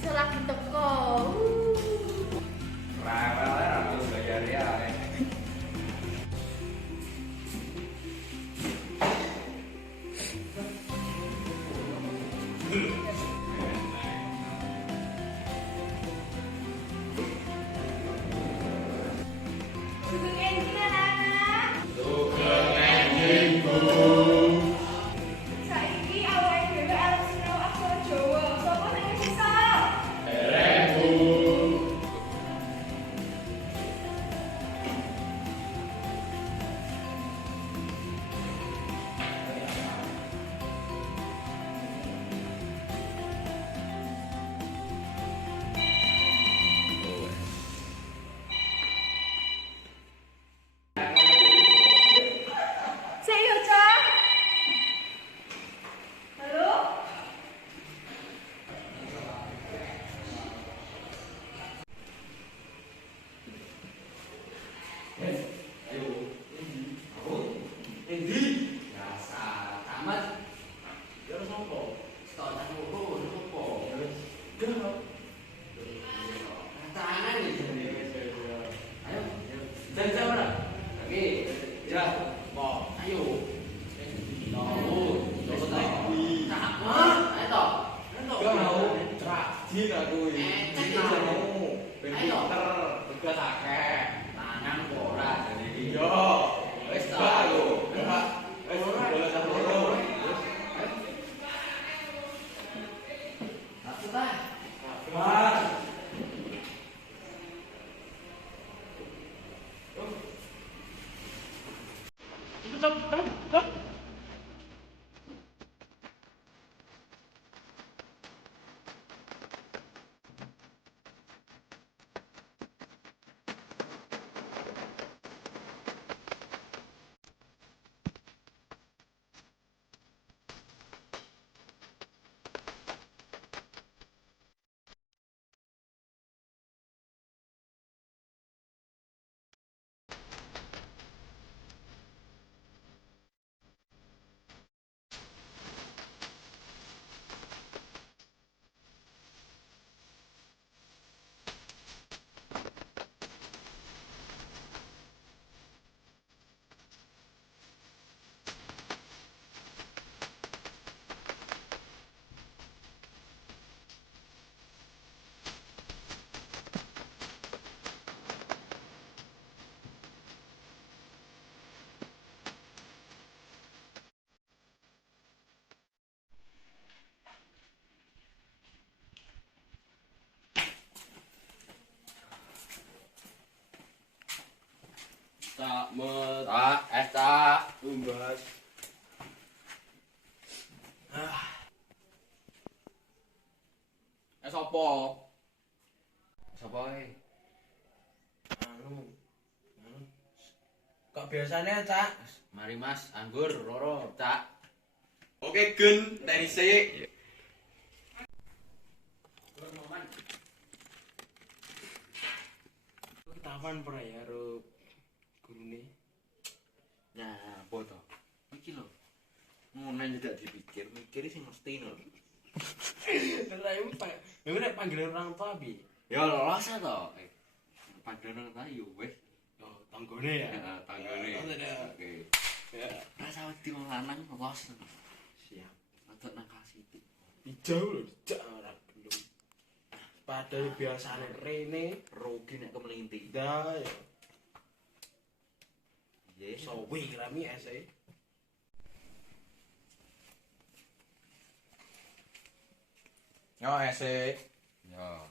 Selagi teko. Lare-lare harus belajar ya. Sugeng engine anak. Sugeng engine Bu. Saiki awake dhewe arep sinau aksara Jawa. Sopo sing wis iso? Dereng Bu. Sik yo, Cak. Halo? Endi? Basa tamat. Ya ora sopo? Sekolah loro sopo? Gak. Tangan iki. Ayo, jajan ora? Oke. Ya, mau. Ayo. Mau. Coba lagi. Cakep. Ayo toh. Gak mau. Rajin aku iki. Mau. Pinter. Tugas akeh. Tangan kok ora jadi. Yo. Wis ta lho. Wis bola tak loro. Aku ta. Sabar. Tak tak tak tumbas. Sopo? Sopo e? Kok biasanya, Cak? Mari Mas, anggur loro, Cak. Oke, Gun, tadi sik. Ketahuan pernah ya, karo gurune. Nah, boto. Iki lho. Ngono tidak dipikir, mikir sing mesti lho. Lah iku nek panggilan orang tua bi. Ya lolos to. Panggilan ta yo wis. Oh, tanggone ya. Ya, tanggane. Oke. Ya, Rasa wedi wong lanang los. siap. Untuk nakal sithik. Hijau lho, dijak ora belum. Padahal biasane rene Rugi nek kemelinti. dah ya. Yes. Sowi rami ese. Yo ese. Yo.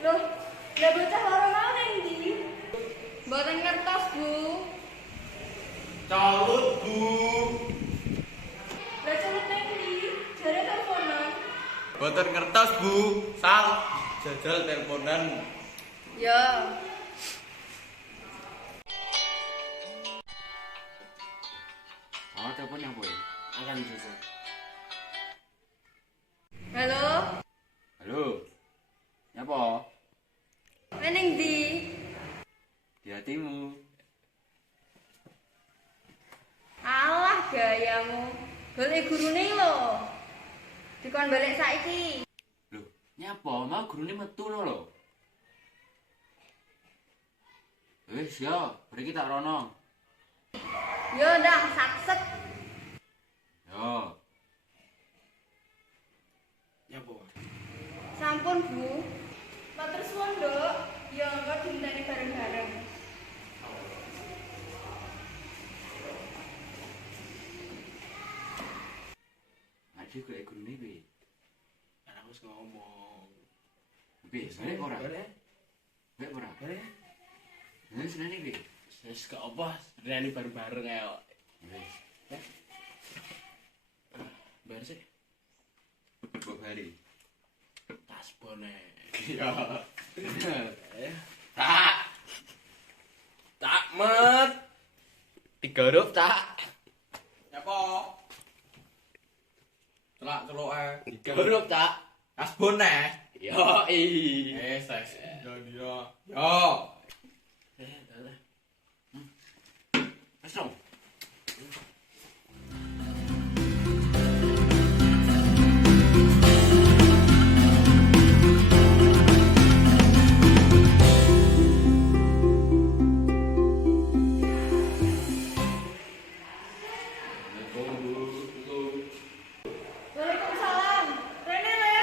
Loh, lah bocah loro mau nang ndi? Mboten ngertos, Bu. Calut, Bu. Mboten ngertos, Bu. Sal jajal teleponan. Ya. Oh, telepon yang boy. Akan bisa. Halo. Halo. Nyapa? Meneng di. Di hatimu. Alah gayamu. Golek gurune lho. Dikon balik saiki. Loh, nyapa? Mau gurune metu lho. Wis ya, mriki tak rono. Yo ndang sakset. Yo. Nyapa? Sampun, Bu. Matur suwun, Nduk. Ya engko dinteni bareng-bareng. Adik kok gurune piye? Kan aku wis ngomong. Piye, balik ora? Boleh? Balik ora? Boleh? Wis senene piye? Wis gak apa, rene bareng-bareng ae. Wis. Bayar sih. Mbok bali. Tas bone. Iya. Tak. Tak met. 3 huruf tak. Nyapa? Celak-celuke. 3 huruf tak. Kasbon neh. Yo i. Ses. Yo dia. Yo. Wis dong. Waalaikumsalam. Rene le.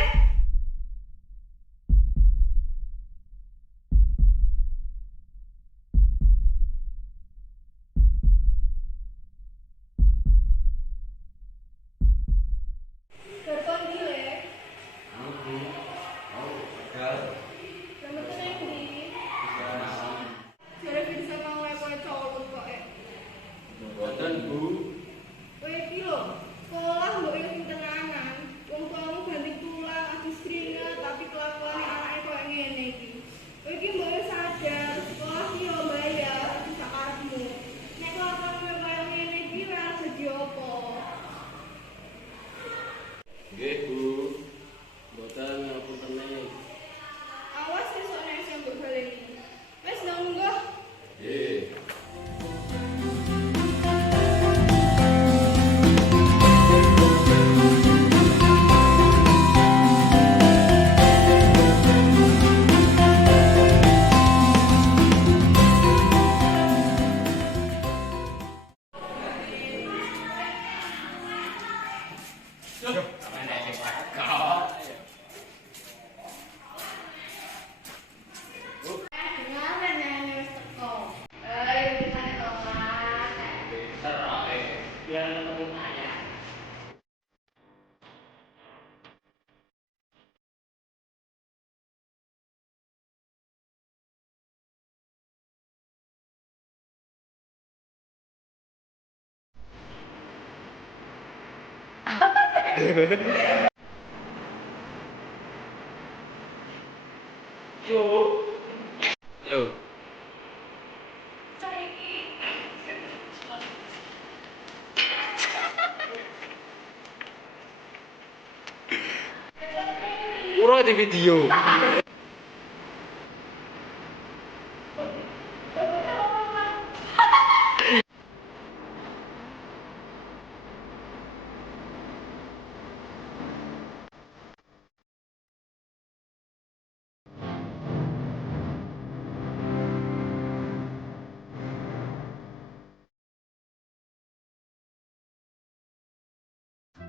Telepon iki le. Nomor teneng di. Jare bisa mau kowe colot kok e. Boten, Bu. Kowe iki lho, sekolah mbok yo tenanan. Wong tuamu ganti tulang, habis keringet, tapi kelakuane anake koyo ngene iki. Kowe iki mbok yo sadar, sekolah iki yo bayar, bisa karepmu. Nek kelakuanmu koyo ngene iki ora jadi apa. Nggih, Bu. Boten ngapunten nih. Awas sesuk nek sing mbok baleni. Wis nunggu. Nggih. Ngene nek wis teko. Ayo kita tolak. Biar ketemu saya. Yo. Ura di video.